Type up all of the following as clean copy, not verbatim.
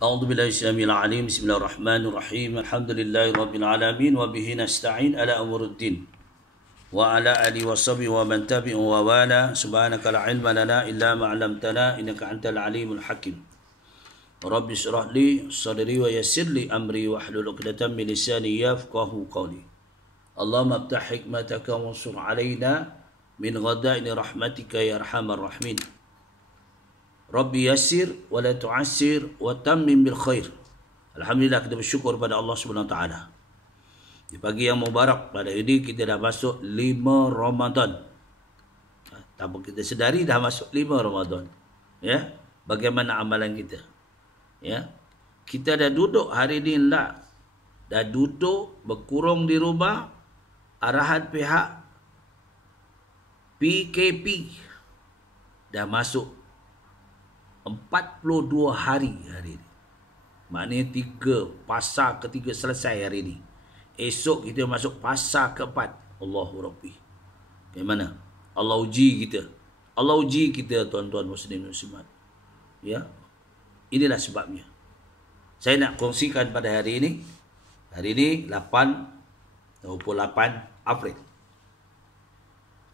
أعوذ بالله السميع العليم بسم الله الرحمن الرحيم الحمد لله رب العالمين وبه نستعين على أمور الدين وعلى آله وصحبه ومن تبعه ووالاه سبحانك لا علم لنا إلا ما علمتنا إنك أنت العليم الحكيم رب اشرح لي صدري ويسر لي أمري واحلل عقدة من لساني يفقهوا قولي اللهم افتح حكمتك وانصر علينا من غدائن رحمتك يا أرحم الراحمين Rabbi yassir wa la tu'assir wa tammim bil khair. Alhamdulillah, kita bersyukur pada Allah Subhanahu Wa Taala. Di pagi yang mubarak pada ini kita dah masuk 5 Ramadan. Tanpa kita sedari dah masuk 5 Ramadan. Ya, bagaimana amalan kita? Ya. Kita dah duduk hari ini enggak. Dah duduk berkurung di rumah, arahan pihak PKP dah masuk 42 hari ini. Maknanya 3 fasa ketiga selesai hari ini. Esok kita masuk fasa keempat. Allahu Rabbi. Bagaimana? Allah uji kita. Allah uji kita tuan-tuan muslim muslimat. Ya. Inilah sebabnya. Saya nak kongsikan pada hari ini. Hari ini 28 April.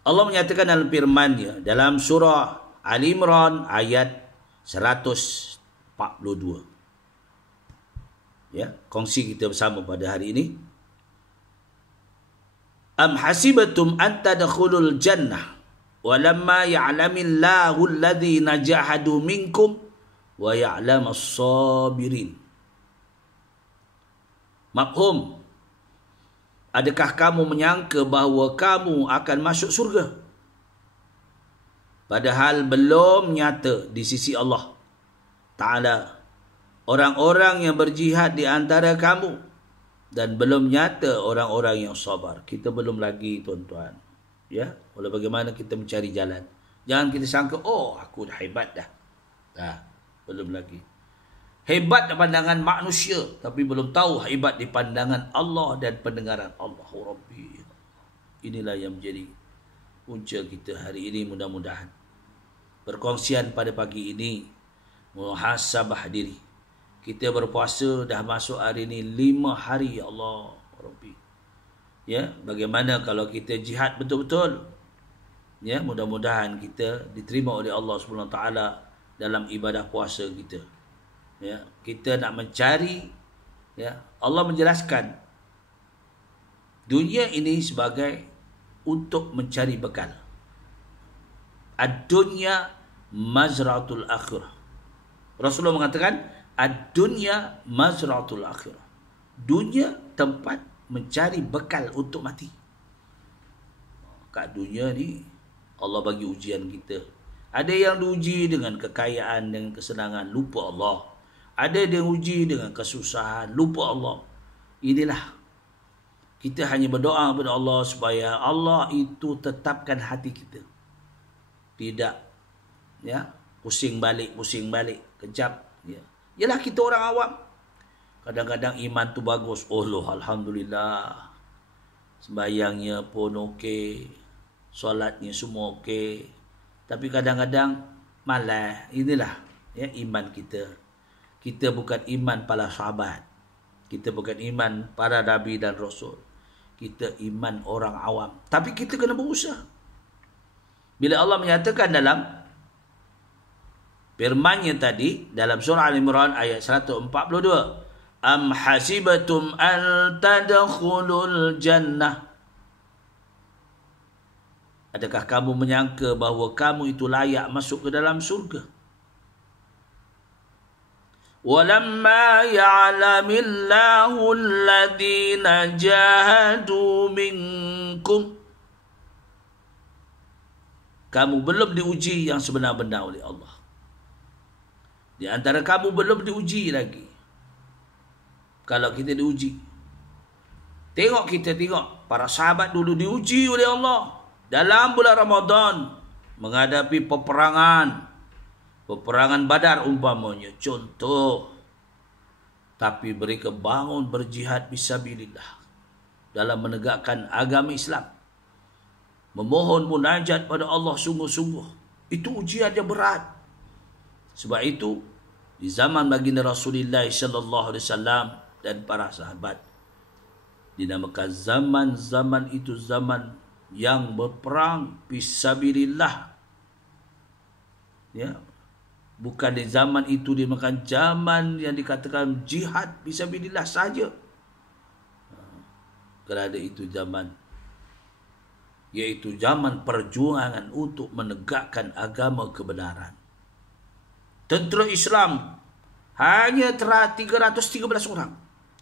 Allah menyatakan dalam firman-Nya dalam surah Ali Imran ayat 142. Ya, kongsi kita bersama pada hari ini. Am hasibatum an tadkhulul jannah wa lamma ya'lamillahu alladhina jahadu minkum wa ya'lamas sabirin. Mafhum? Adakah kamu menyangka bahawa kamu akan masuk surga? Padahal belum nyata di sisi Allah Ta'ala orang-orang yang berjihad di antara kamu, dan belum nyata orang-orang yang sabar. Kita belum lagi tuan-tuan. Ya, oleh bagaimana kita mencari jalan. Jangan kita sangka, oh aku dah hebat dah. Belum lagi. Hebat di pandangan manusia, tapi belum tahu hebat di pandangan Allah dan pendengaran Allah. Rabbi. Inilah yang menjadi punca kita hari ini. Mudah-mudahan perkongsian pada pagi ini muhasabah diri. Kita berpuasa dah masuk hari ini 5 hari, ya Allah Rabbi. Ya, bagaimana kalau kita jihad betul-betul? Ya, mudah-mudahan kita diterima oleh Allah Subhanahu Taala dalam ibadah puasa kita. Ya, kita nak mencari, ya, Allah menjelaskan dunia ini sebagai untuk mencari bekal. Ad-dunya mazra'atul akhirah. Rasulullah mengatakan ad-dunya mazra'atul akhirah. Dunia tempat mencari bekal untuk mati. Kat dunia ni Allah bagi ujian kita. Ada yang diuji dengan kekayaan, dengan kesenangan, lupa Allah. Ada yang diuji dengan kesusahan, lupa Allah. Inilah kita hanya berdoa kepada Allah supaya Allah itu tetapkan hati kita. Tidak, ya, pusing balik kejap, ya. Yalah, kita orang awam. Kadang-kadang iman tu bagus, Allah, alhamdulillah, sembahyangnya pun okey, solatnya semua okey, tapi kadang-kadang malas. Inilah, ya, iman kita. Kita bukan iman para sahabat, kita bukan iman para nabi dan rasul, kita iman orang awam. Tapi kita kena berusaha. Bila Allah menyatakan dalam firman-Nya tadi dalam surah Al-Imran ayat 142, am hasibatum an tadkhulul jannah, adakah kamu menyangka bahawa kamu itu layak masuk ke dalam surga? Walamma ya'lamillahu alladhina jahadu minkum, kamu belum diuji yang sebenar-benar oleh Allah. Di antara kamu belum diuji lagi. Kalau kita diuji, tengok para sahabat dulu diuji oleh Allah dalam bulan Ramadan menghadapi peperangan Badar umpamanya, contoh. Tapi mereka bangun berjihad fisabilillah dalam menegakkan agama Islam, memohon munajat pada Allah sungguh-sungguh. Itu ujian yang berat. Sebab itu di zaman baginda Rasulullah sallallahu alaihi wasallam dan para sahabat, dinamakan zaman-zaman itu zaman yang berperang fisabilillah. Ya, bukan di zaman itu dinamakan zaman yang dikatakan jihad fisabilillah saja. Kerana itu zaman, iaitu zaman perjuangan untuk menegakkan agama kebenaran. Tentera Islam hanya 313 orang.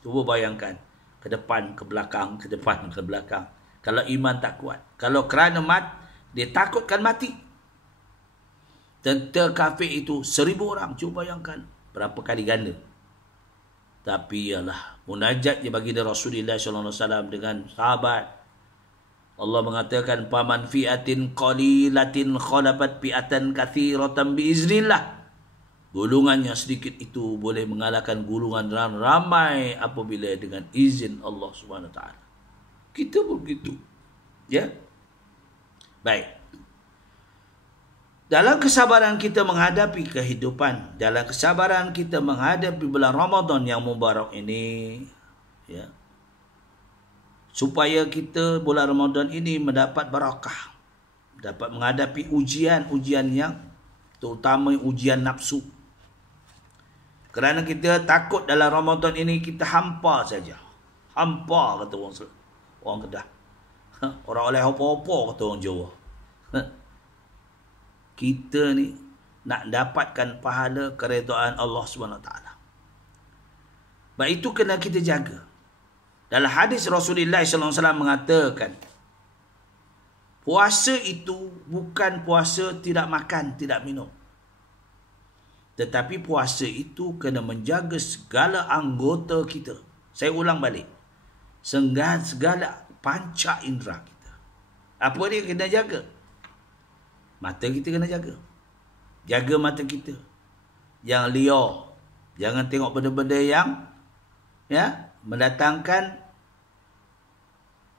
Cuba bayangkan, ke depan, ke belakang, ke depan, ke belakang. Kalau iman tak kuat, kalau kerana dia takutkan mati. Tentera kafir itu 1000 orang. Cuba bayangkan berapa kali ganda. Tapi ialah munajat baginda Rasulullah sallallahu alaihi wasallam dengan sahabat. Allah mengatakan paman fi'atin qalilatin khalabat fi'atan katsiratan biiznillah. Golongan yang sedikit itu boleh mengalahkan golongan ramai apabila dengan izin Allah Subhanahu wa taala. Kita pun begitu. Ya. Baik. Dalam kesabaran kita menghadapi kehidupan, dalam kesabaran kita menghadapi bulan Ramadan yang mubarak ini, ya, supaya kita bulan Ramadan ini mendapat barakah, dapat menghadapi ujian-ujian yang terutama ujian nafsu. Kerana kita takut dalam Ramadan ini kita hampa saja. Hampa kata orang Kedah. Orang oleh apa-apa kata orang Jawa. Kita ni nak dapatkan pahala keredaan Allah SWT. Sebab itu kena kita jaga. Dalam hadis Rasulullah SAW mengatakan, puasa itu bukan puasa tidak makan, tidak minum. Tetapi puasa itu kena menjaga segala anggota kita. Saya ulang balik. Segala panca indera kita. Apa dia kena jaga? Mata kita kena jaga. Jaga mata kita. Jangan liar. Jangan tengok benda-benda yang mendatangkan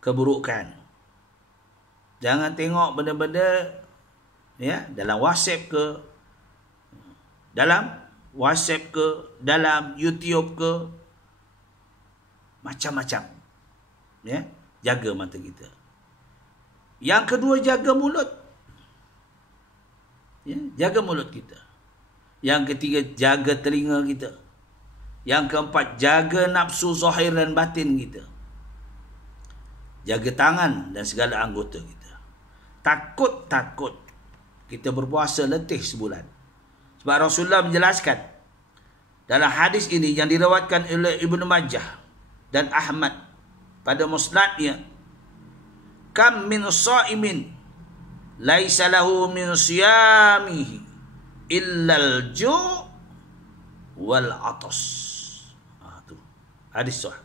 keburukan. Jangan tengok benda-benda dalam WhatsApp ke, dalam YouTube ke, macam-macam. Jaga mata kita. Yang kedua, jaga mulut. Jaga mulut kita. Yang ketiga, jaga telinga kita. Yang keempat, jaga nafsu zahir dan batin kita. Jaga tangan dan segala anggota kita. Takut kita berpuasa letih sebulan. Sebab Rasulullah menjelaskan dalam hadis ini yang diriwayatkan oleh Ibnu Majah dan Ahmad pada musnadnya, kam min sha'imin laisa lahu min siyamihi illal ju' wal atas. Tu hadis sahih.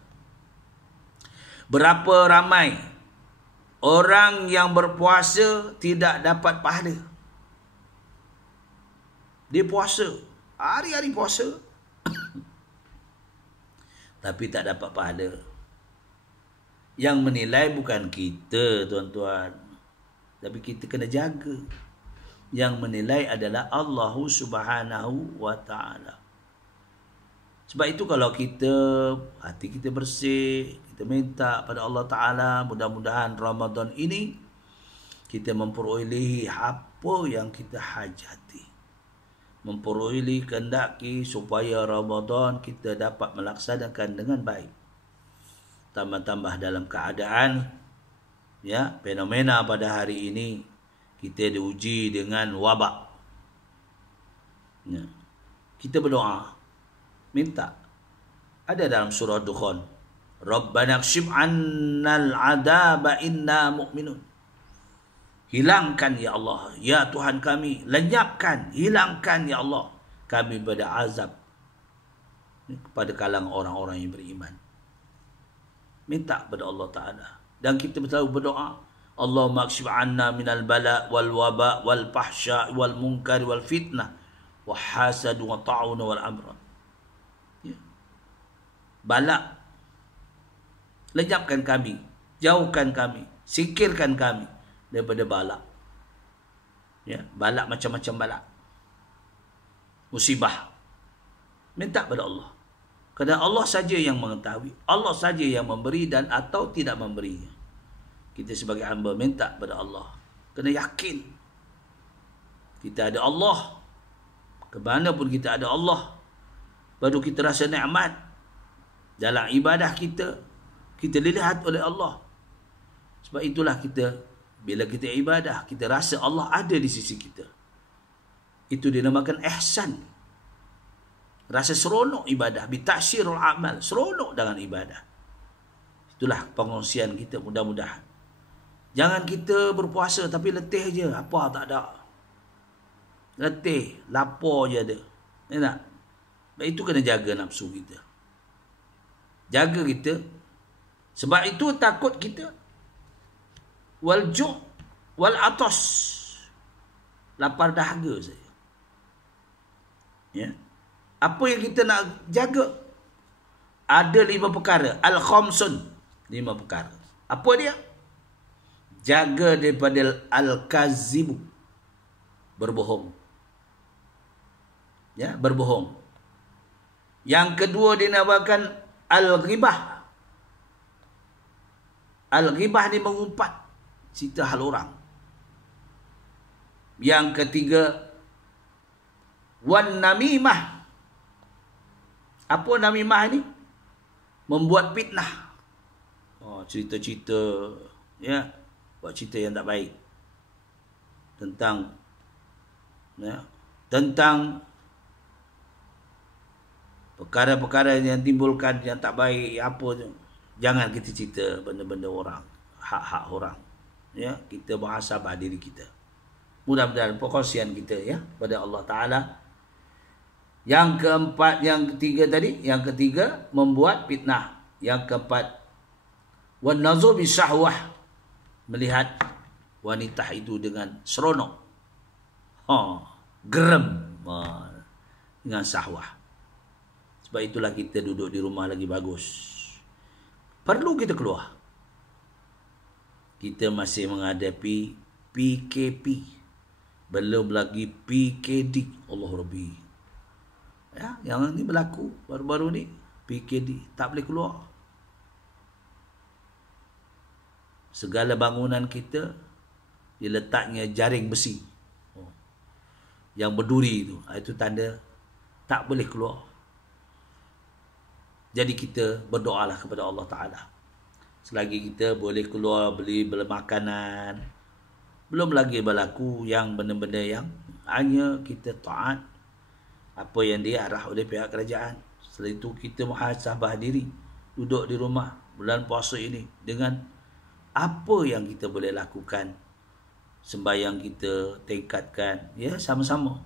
Berapa ramai orang yang berpuasa tidak dapat pahala. Dia puasa, hari-hari puasa tapi tak dapat pahala. Yang menilai bukan kita, tuan-tuan, tapi kita kena jaga. Yang menilai adalah Allah Subhanahu wa taala. Sebab itu kalau kita hati kita bersih, kita minta pada Allah Taala, mudah-mudahan Ramadan ini kita memperolehi apa yang kita hajati. Memperolehi kehendaki supaya Ramadan kita dapat melaksanakan dengan baik. Tambah-tambah dalam keadaan fenomena pada hari ini kita diuji dengan wabak. Kita berdoa, minta. Ada dalam surah Dukhan, Rabbana kshif 'annal 'adaba inna mu'minun. Hilangkan ya Allah, ya Tuhan kami, lenyapkan, hilangkan ya Allah kami pada azab. Kepada kalangan orang-orang yang beriman. Minta pada Allah Ta'ala. Dan kita selalu berdoa, Allahumma kshif 'anna minal bala wal waba wal fahsya wal munkar wal fitnah wa hasad wa ta'un wal amrad. Bala, lenyapkan kami, jauhkan kami, singkirkan kami daripada bala. Bala macam-macam bala. Musibah. Minta pada Allah. Kerana Allah saja yang mengetahui, Allah saja yang memberi dan atau tidak memberinya. Kita sebagai hamba minta pada Allah. Kena yakin kita ada Allah. Kemana pun kita ada Allah, baru kita rasa nikmat. Dalam ibadah kita, kita dilihat oleh Allah. Sebab itulah kita, bila kita ibadah, kita rasa Allah ada di sisi kita. Itu dinamakan ihsan. Rasa seronok ibadah. Bitasyirul amal. Seronok dengan ibadah. Itulah pengongsian kita mudah-mudahan. Jangan kita berpuasa tapi letih je. Apa tak ada. Letih. Lapar je ada. Ya tak? Itu kena jaga nafsu kita. Jaga kita. Sebab itu takut kita. Wal ju' wal atas. Lapar dahaga saja. Ya. Apa yang kita nak jaga? Ada 5 perkara. Al-khamsun. 5 perkara. Apa dia? Jaga daripada al-kazibu. Berbohong. Ya, berbohong. Yang kedua dinamakan al-ghibah. Al-ghibah ni mengumpat cerita hal orang. Yang ketiga, wan namimah. Apa namimah ni? Membuat fitnah. Cerita-cerita, ya, buat cerita yang tak baik tentang, ya, tentang perkara-perkara yang timbulkan yang tak baik, apa tu. Jangan kita cerita benda-benda orang, hak-hak orang. Ya, kita muhasabah diri kita. Mudah-mudahan perkongsian kita, ya, pada Allah Ta'ala. Yang keempat, yang ketiga tadi, yang ketiga membuat fitnah. Yang keempat, wan nazur bi syahwah, melihat wanita itu dengan seronok. Gerem dengan syahwah. Sebab itulah kita duduk di rumah lagi bagus. Perlu kita keluar. Kita masih menghadapi PKP. Belum lagi PKD. Allah Rabbi. Ya, yang ini berlaku baru-baru ni, PKD, tak boleh keluar. Segala bangunan kita diletaknya jaring besi yang berduri itu tanda tak boleh keluar. Jadi kita berdoalah kepada Allah Ta'ala. Selagi kita boleh keluar beli makanan, belum lagi berlaku yang benda-benda yang hanya kita taat apa yang diarah oleh pihak kerajaan. Setelah itu kita muhasabah diri, duduk di rumah bulan puasa ini dengan apa yang kita boleh lakukan. Sembahyang kita tingkatkan, ya, sama-sama.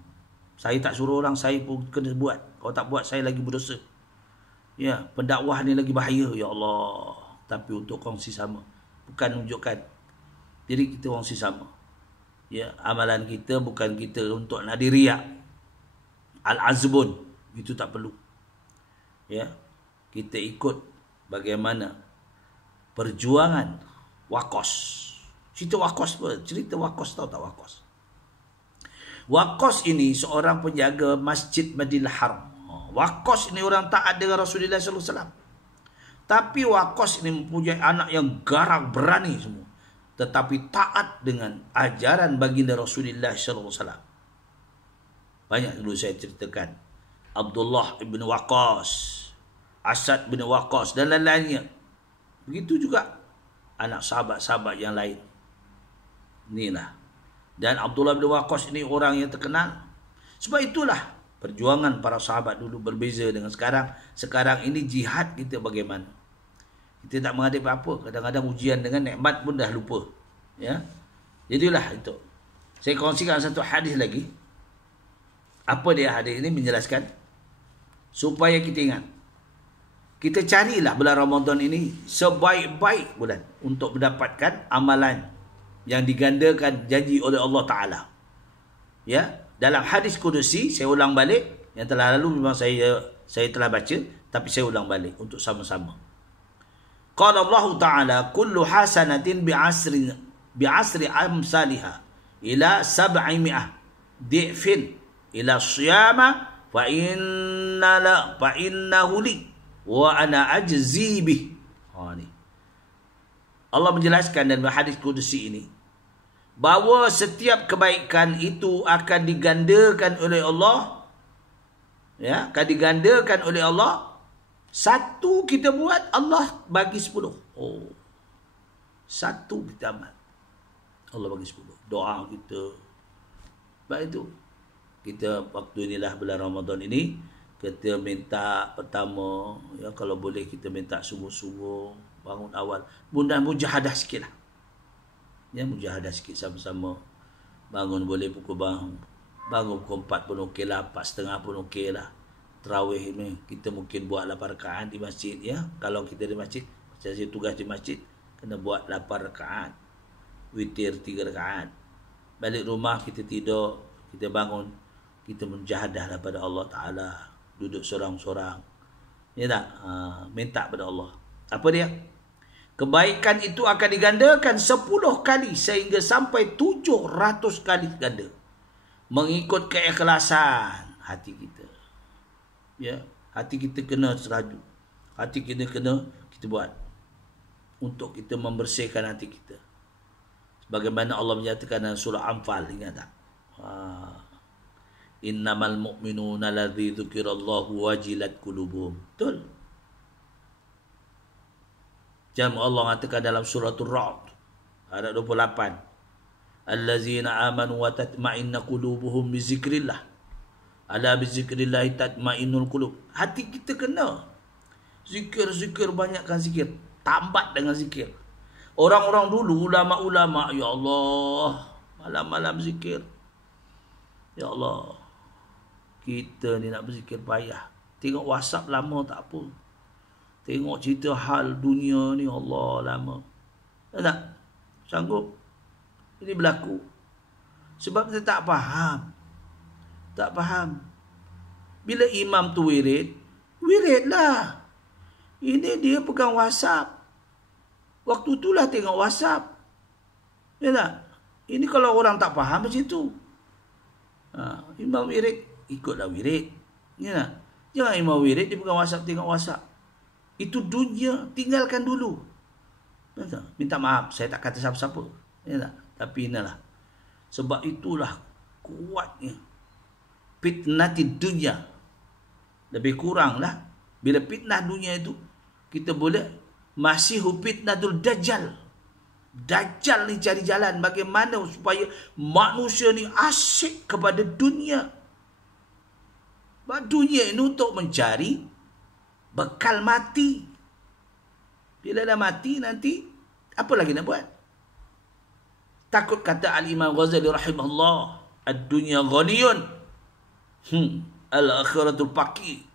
Saya tak suruh orang, saya pun kena buat. Kalau tak buat, saya lagi berdosa. Ya, pendakwah ni lagi bahaya, ya Allah. Tapi untuk kongsi sama, bukan menunjukkan. Jadi kita kongsi sama. Ya, amalan kita bukan kita untuk nak diriak. Al-azbun, itu tak perlu. Ya, kita ikut bagaimana perjuangan Waqos. Cerita Waqos apa? Cerita Waqos, tahu tak Waqos? Waqos ini seorang penjaga Masjid Madinah Haram. Waqos ini orang taat dengan Rasulullah sallallahu alaihi wasallam. Tapi Waqos ini mempunyai anak yang garang, berani semua, tetapi taat dengan ajaran baginda Rasulullah sallallahu alaihi wasallam. Banyak dulu saya ceritakan. Abdullah ibn Waqqas, Asad bin Waqqas dan lain-lainnya. Begitu juga anak sahabat-sahabat yang lain. Inilah. Dan Abdullah bin Waqqas ini orang yang terkenal. Sebab itulah perjuangan para sahabat dulu berbeza dengan sekarang. Sekarang ini jihad kita bagaimana? Kita tak menghadapi apa. Kadang-kadang ujian dengan nikmat pun dah lupa. Ya. Jadilah itu. Saya kongsikan satu hadis lagi. Apa dia hadis ini menjelaskan? Supaya kita ingat. Kita carilah bulan Ramadan ini sebaik-baik bulan untuk mendapatkan amalan yang digandakan janji oleh Allah Ta'ala. Ya, dalam hadis kudusi, saya ulang balik, yang telah lalu memang saya telah baca, tapi saya ulang balik untuk sama-sama. Qala Allah Ta'ala, kullu hasanatin bi'asri amsalihah ila 700 di'fin ila siyama fa innahu li wa ana ajzi bih. Ni Allah menjelaskan dalam hadis kudusi ini bahawa setiap kebaikan itu akan digandakan oleh Allah, ya, akan digandakan oleh Allah. Satu kita buat, Allah bagi 10. Satu kita amal, Allah bagi 10. Doa kita. Sebab itu kita waktu inilah bulan Ramadan ini, kita minta pertama, ya, kalau boleh kita minta sungguh-sungguh, bangun awal. Mujahadah sikit lah. Ya, mujahadah sikit sama-sama. Bangun boleh pukul bangun pukul 4 pun okey lah, 4:30 pun okey lah. Tarawih ni kita mungkin buat 8 rakaat di masjid, ya. Kalau kita di masjid, macam saya tugas di masjid, kena buat 8 rakaat. Witir 3 rakaat. Balik rumah kita tidur, kita bangun, kita menjahadahlah pada Allah Ta'ala. Duduk sorang-sorang. Ya tak? Minta pada Allah. Apa dia? Kebaikan itu akan digandakan 10 kali sehingga sampai 700 kali ganda. Mengikut keikhlasan hati kita. Ya, hati kita kena seraju. Hati kita kena kita buat untuk kita membersihkan hati kita. Sebagaimana Allah menyatakan dalam surah Anfal, ingat tak? Innamal mu'minuna alladzi dzukirallahu wajilat qulubuhum. Betul. Jangan Allah mengatakan dalam suratul Ra'd ayat 28, allazina amanu wa tatma'inna qulubuhum bi zikrillah. Ala bi zikrillah tatma'innul qulub. Hati kita kena zikir, banyakkan zikir, tambat dengan zikir. Orang-orang dulu, ulama-ulama, ya Allah, malam-malam zikir. Ya Allah, kita ni nak berzikir payah. Tengok WhatsApp lama tak apa. Tengok cerita hal dunia ni, Allah, lama. Tak sanggup. Ini berlaku sebab kita tak faham. Tak faham. Bila imam tu wiridlah. Ini dia pegang WhatsApp. Waktu itulah tengok WhatsApp. Ya tak? Ini kalau orang tak faham macam tu. Imam wirid, ikutlah wirid. Ya tak? Jangan imam wirid dia pegang WhatsApp, tengok WhatsApp. Itu dunia, tinggalkan dulu. Ya tak? Minta maaf, saya tak kata siapa-siapa. Ya tak? Tapi inilah. Sebab itulah kuatnya fitnati dunia. Lebih kuranglah bila fitnah dunia itu kita boleh masih fitnatul dajjal. Dajjal ni cari jalan bagaimana supaya manusia ni asyik kepada dunia. Sebab dunia ini untuk mencari bekal mati. Bila dah mati nanti apa lagi nak buat? Takut kata Al-Imam Ghazali rahimahullah, ad-dunya ghaniyun, al-akhiratul faqir.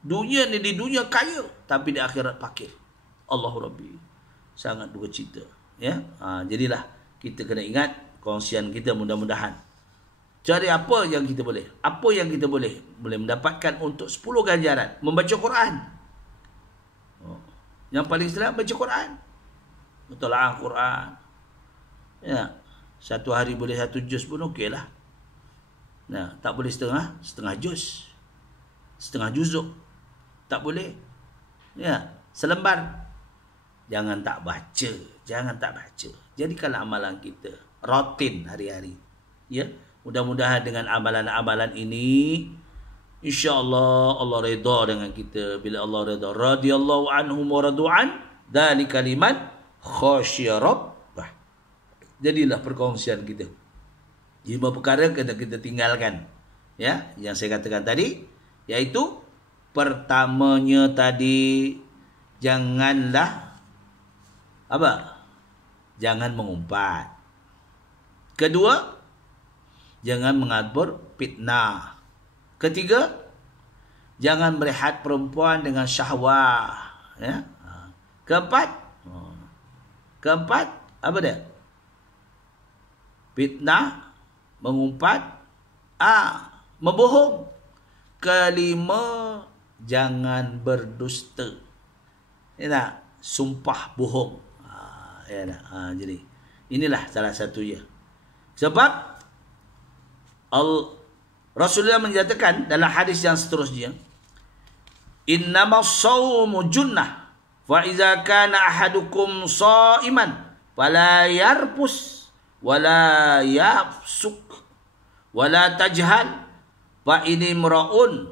Dunia ni di dunia kaya, tapi di akhirat fakir. Allahu Rabbi. Sangat duka cita. Ya, jadilah kita kena ingat kongsian kita, mudah-mudahan cari apa yang kita boleh. Apa yang kita boleh mendapatkan untuk 10 ganjaran. Membaca Quran. Yang paling senang baca Quran. Mutalaah Quran. Ya, satu hari boleh 1 juz pun okey lah. Nah, tak boleh setengah juz. Setengah juzuk. Tak boleh. Ya, selembar. Jangan tak baca. Jangan tak baca. Jadikanlah amalan kita rutin hari-hari. Ya, mudah-mudahan dengan amalan-amalan ini, insya-Allah Allah redha dengan kita. Bila Allah redha, radhiyallahu anhum wa radu'an, dzalika liman khasyiya rabbah. Jadilah perkongsian kita. 5 perkara kena kita tinggalkan. Ya, yang saya katakan tadi, iaitu pertamanya tadi, janganlah apa? Jangan mengumpat. Kedua, jangan mengabur fitnah. Ketiga, jangan melihat perempuan dengan syahwah. Ya. Keempat, apa dia? Fitnah, mengumpat, membohong. Kelima, jangan berdusta. Ya tak? Sumpah bohong. Ya tak? Jadi inilah salah satunya. Sebab Rasulullah menyatakan dalam hadis yang seterusnya, innamas shaumu junnah fa iza kana ahadukum shaiman fala yarfus wala yafsuk wala tajhal fa ini mraun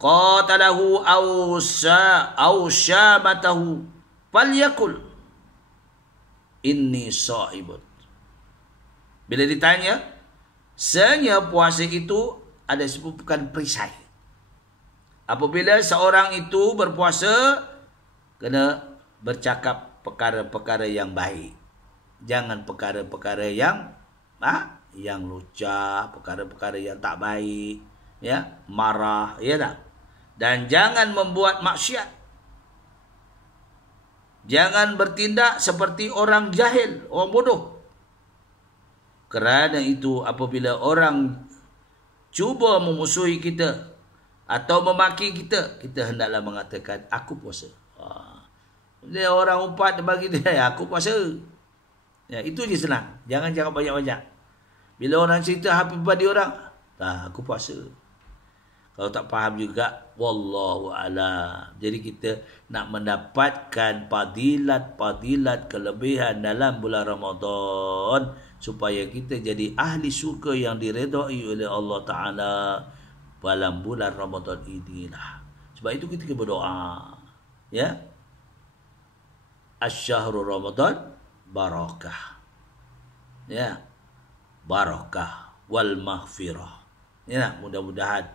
qatalahu aw syamatahu falyakul inni shaibun. Bila ditanya, sebenarnya puasa itu ada bukan perisai. Apabila seorang itu berpuasa, kena bercakap perkara-perkara yang baik. Jangan perkara-perkara yang lucah, perkara-perkara yang tak baik, ya, marah, ya tak? Dan jangan membuat maksiat. Jangan bertindak seperti orang jahil, orang bodoh. Kerana itu apabila orang cuba memusuhi kita atau memaki kita, kita hendaklah mengatakan aku puasa. Dia orang umpat bagi dia, aku puasa. Ya, itu je senang. Jangan cakap banyak-banyak. Bila orang cerita apa pada orang, aku puasa. Kalau tak faham juga, wallahu a'lam. Jadi kita nak mendapatkan fadilat-fadilat kelebihan dalam bulan Ramadan supaya kita jadi ahli syurga yang diredai oleh Allah Ta'ala dalam bulan Ramadan inilah. Sebab itu kita berdoa, ya, Asy-syahrul Ramadan barakah, ya, barakah wal maghfirah, ya, mudah-mudahan.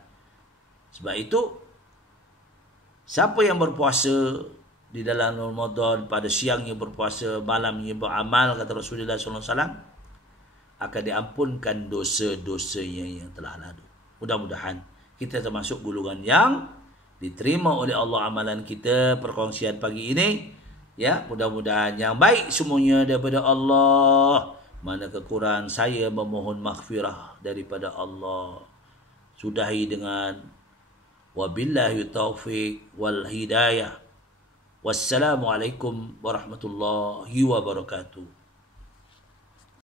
Sebab itu siapa yang berpuasa di dalam Ramadan, pada siangnya berpuasa, malamnya beramal, kata Rasulullah SAW, akan diampunkan dosa-dosanya yang telah lalu. Mudah-mudahan kita termasuk golongan yang diterima oleh Allah amalan kita perkongsian pagi ini. Ya, mudah-mudahan yang baik semuanya daripada Allah. Mana kekurangan saya memohon maghfirah daripada Allah. Sudahi dengan wabillahi taufiq wal hidayah. Wassalamualaikum warahmatullahi wabarakatuh.